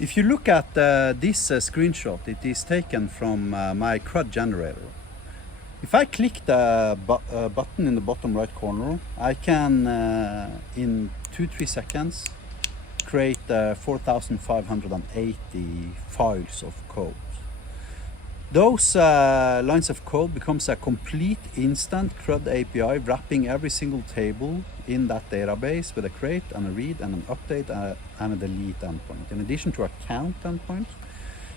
If you look at this screenshot, it is taken from my CRUD generator. If I click the button in the bottom right corner, I can in 2-3 seconds create 4,580 files of code. Those lines of code becomes a complete instant CRUD API wrapping every single table in that database with a create and a read and an update and a delete endpoint. In addition to a count endpoint,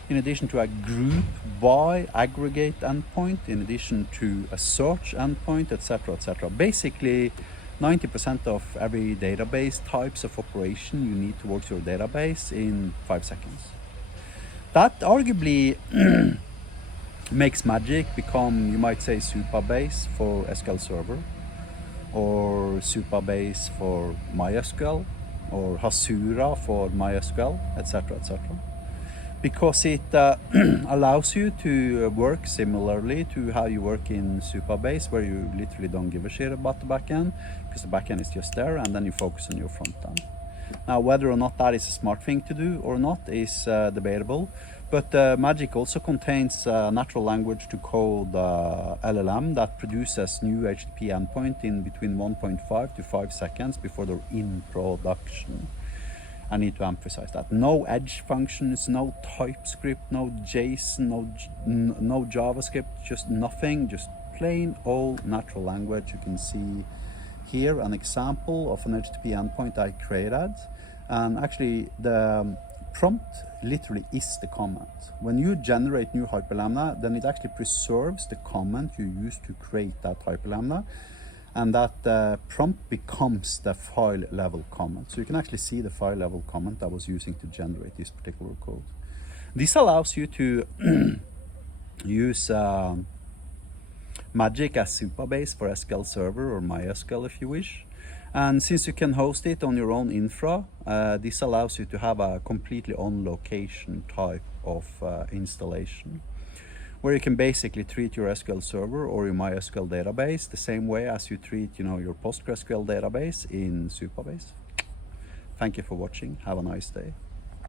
in addition to a group by aggregate endpoint, in addition to a search endpoint, etc., etc. Basically, 90% of every database types of operation you need towards your database in 5 seconds. That arguably makes Magic become, you might say, Supabase for SQL Server, or Supabase for MySQL, or Hasura for MySQL, etc., etc. Because it allows you to work similarly to how you work in Supabase, where you literally don't give a shit about the backend, because the backend is just there, and then you focus on your front end. Now, whether or not that is a smart thing to do or not is debatable, but Magic also contains natural language to code LLM that produces new HTTP endpoint in between 1.5 to 5 seconds before they're in production. I need to emphasize that. No edge functions, no TypeScript, no JSON, no JavaScript, just nothing, just plain old natural language. You can see here an example of an HTTP endpoint I created. And actually the prompt literally is the comment. When you generate new hyperlambda, then it actually preserves the comment you used to create that hyperlambda. And that prompt becomes the file level comment. So you can actually see the file level comment I was using to generate this particular code. This allows you to use Magic as Supabase for SQL Server or MySQL if you wish. And since you can host it on your own infra, this allows you to have a completely on location type of installation, where you can basically treat your SQL Server or your MySQL database the same way as you treat, your PostgreSQL database in Supabase. Thank you for watching. Have a nice day.